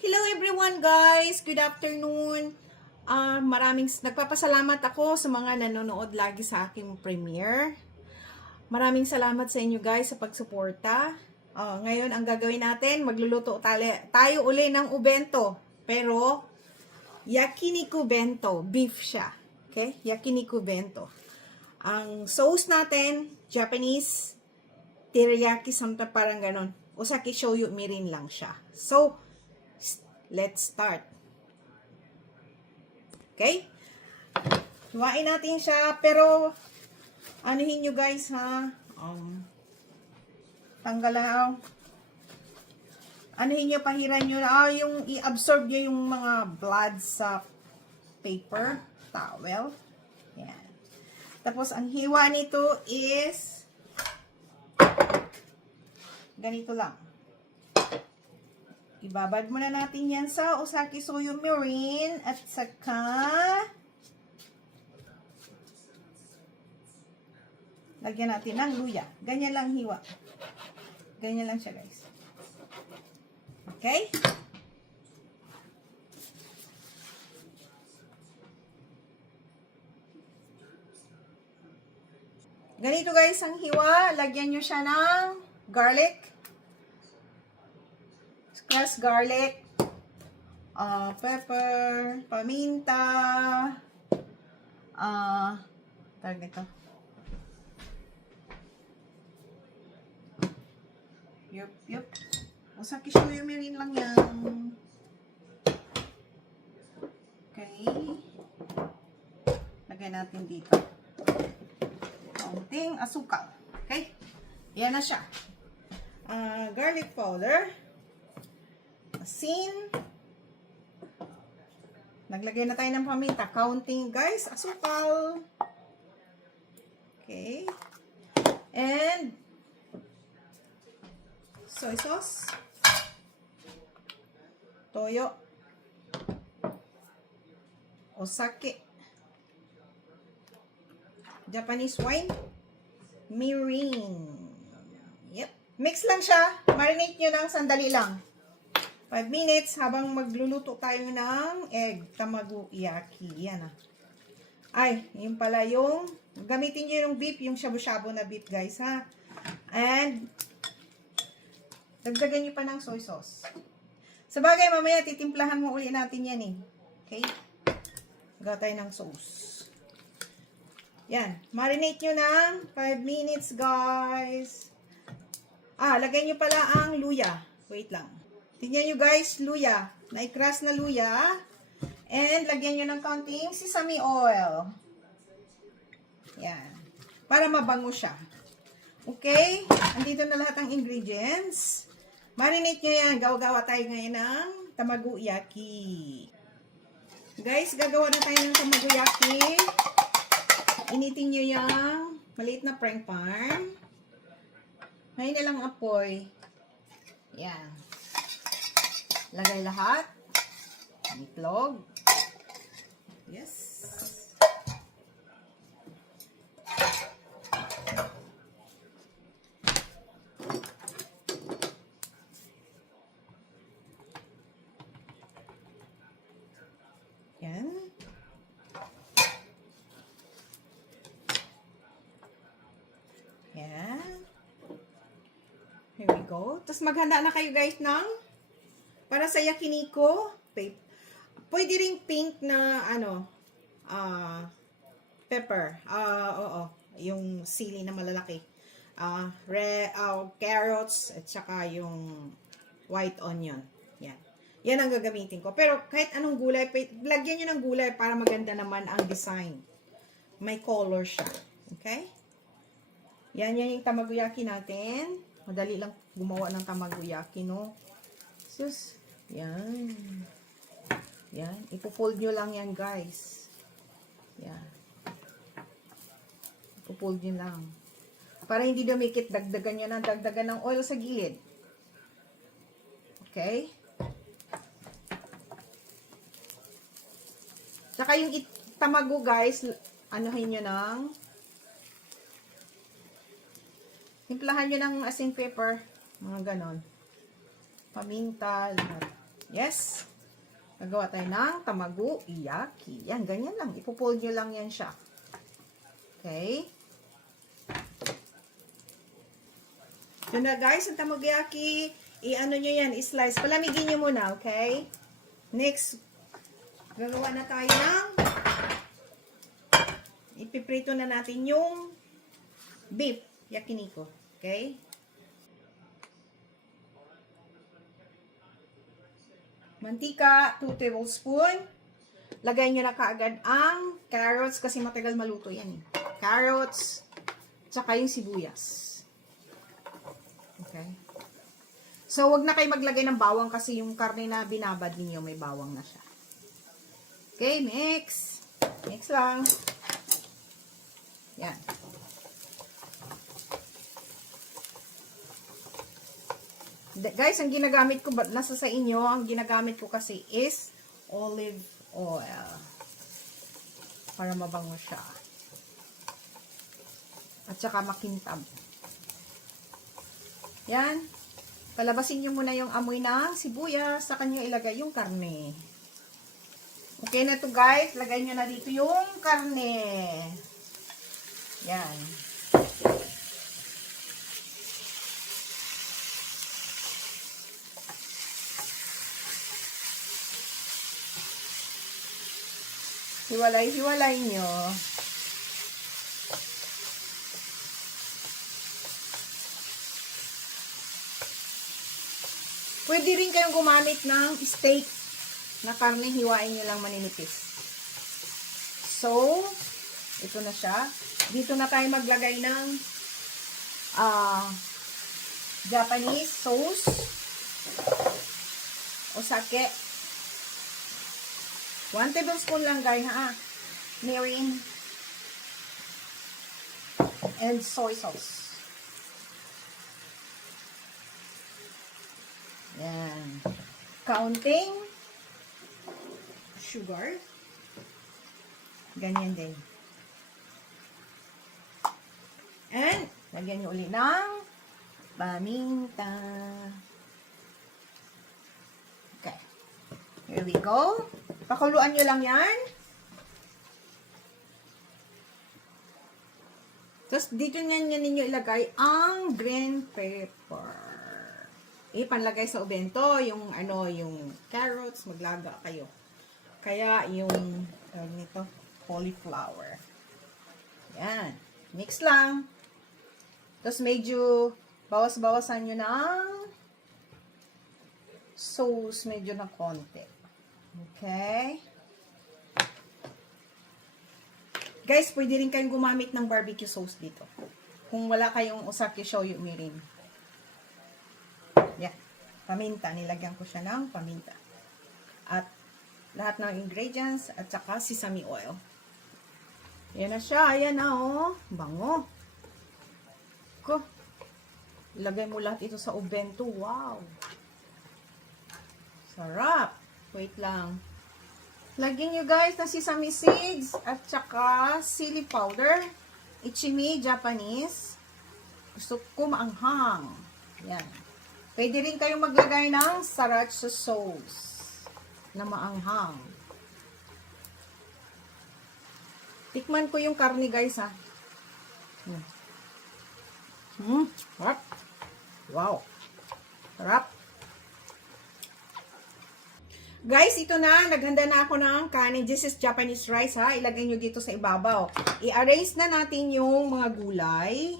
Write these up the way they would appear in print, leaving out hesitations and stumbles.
Hello everyone guys! Good afternoon! Nagpapasalamat ako sa mga nanonood lagi sa aking premiere. Maraming salamat sa inyo guys sa pagsuporta. Ngayon ang gagawin natin, magluluto tayo uli ng ubento. Pero, yakiniku bento. Beef siya. Okay? Yakiniku bento. Ang sauce natin, Japanese, teriyaki, something parang ganon. Osaki shoyu mirin lang siya. So, let's start. Okay? Hiwain natin siya, pero anuhin nyo guys ha. Tanggalan. Anuhin nyo, pahiran nyo na. Yung i-absorb nyo yung mga blood sa paper, towel. Yan. Tapos, ang hiwa nito is ganito lang. Ibabad muna natin yan sa Osaki Shoyu Mirin at saka lagyan natin ng luya. Ganyan lang hiwa. Ganyan lang siya guys. Okay? Ganito guys ang hiwa. Lagyan nyo siya ng garlic. Crushed garlic, pepper, paminta, tawag nito. Yup. Osaki shoyu mirin lang yan. Okay. Lagay natin dito. Kaunting asukal. Okay. Yan na siya. Garlic powder. Asin. Naglagay na tayo ng paminta. Counting guys. Asukal. Okay. And soy sauce. Toyo. Osake. Japanese wine. Mirin. Yep. Mix lang siya. Marinate nyo ng sandali lang. 5 minutes habang magluluto tayo ng egg tamagoyaki. Yan ah. Ay, yun pala yung gamitin nyo yung beef, yung shabu-shabu na beef guys ha. And dagdagan nyo pa ng soy sauce. Sabagay, mamaya titimplahan mo uli natin yan eh. Okay? Gawa tayo ng sauce. Yan. Marinate nyo ng 5 minutes guys. Lagay nyo pala ang luya. Wait lang. Tingnan nyo guys, luya. Na-crush na luya. And lagyan nyo ng kaunting sesame oil. Yan. Para mabango siya. Okay? Andito na lahat ng ingredients. Marinate nyo yan. Gawa-gawa tayo ngayon ng tamagoyaki. Guys, gagawa na tayo ng tamagoyaki. Initin nyo yung maliit na frying pan. Ngayon na lang apoy. Yan. Lagay lahat. Itlog. Yes. Yan. Yan. Here we go. Tapos maghanda na kayo guys ng para sa yakiniko, pwede ring pink na pepper. Oo, yung sili na malalaki. Carrots at saka yung white onion. Yan. Yan ang gagamitin ko. Pero kahit anong gulay, lagyan nyo ng gulay para maganda naman ang design. May color siya. Okay? Yan yung tamagoyaki natin. Madali lang gumawa ng tamagoyaki, no? Sus. Yan. Yan. Ipo-fold nyo lang yan, guys. Yan. Ipo-fold nyo lang. Para hindi dumikit, dagdagan nyo ng dagdagan ng oil sa gilid. Okay? Saka yung tamago, guys, anuhin nyo ng timplahan nyo ng asin pepper. Mga ganon. Paminta, lahat. Yes. Nagawa tayo ng tamago-yaki. Yan, ganyan lang. Ipupold nyo lang yan siya. Okay. Yun na guys, ang tamago-yaki. I-ano nyo yan, i-slice. Palamigin nyo muna, okay? Next, gagawa na tayo ng ipiprito na natin yung beef yakiniko. Okay? Mantika, 2 tablespoon. Lagay nyo na kaagad ang carrots kasi matagal maluto yan eh. Carrots, tsaka yung sibuyas. Okay? So, wag na kayo maglagay ng bawang kasi yung karne na binabad ninyo may bawang na siya. Okay, mix. Mix lang. Yan. Guys, ang ginagamit ko, nasa sa inyo, ang ginagamit ko kasi is olive oil. Para mabango siya. At saka makintab. Yan. Palabasin nyo muna yung amoy ng sibuyas. Saka nyo ilagay yung karne. Okay na to guys. Lagay nyo na dito yung karne. Yan. Hiwalay-hiwalay nyo. Pwede rin kayong gumamit ng steak na karne, hiwain nyo lang maninipis. So, ito na siya. Dito na tayo maglagay ng Japanese sauce o sake. 1 tablespoon lang guys ha. Mirin and soy sauce. Yan. Counting sugar. Ganyan din. And, lagyan nyo ulit ng paminta. Okay. Here we go. Pakuluan nyo lang yan. Tapos, dito nyo ninyo ilagay ang green pepper. Panlagay sa ubento, yung yung carrots, maglaga kayo. Kaya yung nito, cauliflower. Yan. Mix lang. Tapos medyo bawas-bawasan nyo ng sauce, medyo na konti. Okay? Guys, pwede rin kayong gumamit ng barbecue sauce dito. Kung wala kayong usaki shoyu mirin. Yan. Paminta. Nilagyan ko siya ng paminta. At lahat ng ingredients at saka sesame oil. Yan na siya. Ayan na oh. Bango. Ko. Ilagay mo lahat ito sa ubento. Wow. Sarap. Wait lang. Lagyan nyo guys ng sesame seeds at saka chili powder. Ichimi, Japanese. Gusto ko maanghang. Yan. Pwede rin kayong maglagay ng sriracha sauce na maanghang. Tikman ko yung karne guys ha. Sarap. Wow. Sarap. Guys, ito na. Naghanda na ako ng kanin. This is Japanese rice ha. Ilagay nyo dito sa ibabaw. I-arrange na natin yung mga gulay.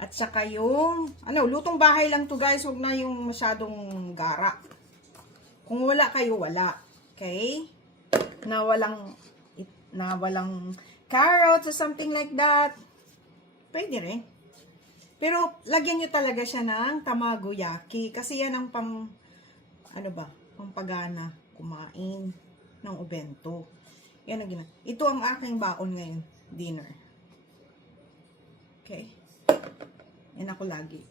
At saka yung, lutong bahay lang to guys. Huwag na yung masyadong gara. Kung wala kayo, wala. Okay? Na walang carrots or something like that. Pwede rin. Pero, lagyan nyo talaga siya ng tamago-yaki. Kasi yan ang pampagana kumain ng ubento. Yan ang ginagawa. Ito ang aking baon ngayon. Dinner. Okay? Yan ako lagi.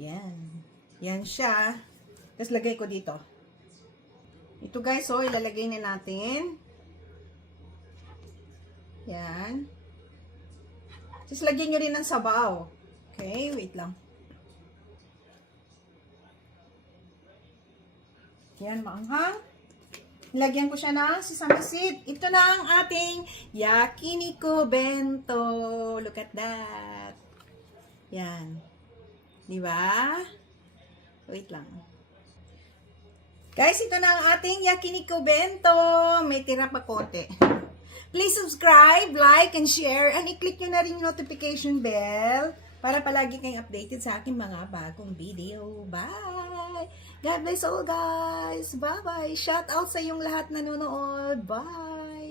Yan. Yan siya. Tapos lagay ko dito. Ito guys, so ilalagay na natin. Yan. Tapos lagyan nyo rin ng sabaw. Okay, wait lang. Yan, maanghang. Nilagyan ko siya ng sesame seed. Ito na ang ating yakiniku bento. Look at that. Yan. Di ba? Wait lang. Guys, ito na ang ating yakiniku bento. May tira pa konti. Please subscribe, like, and share. And i-click nyo na rin yung notification bell para palagi kayong updated sa aking mga bagong video. Bye! God bless all guys! Bye-bye! Shout out sa yung lahat nanonood. Bye!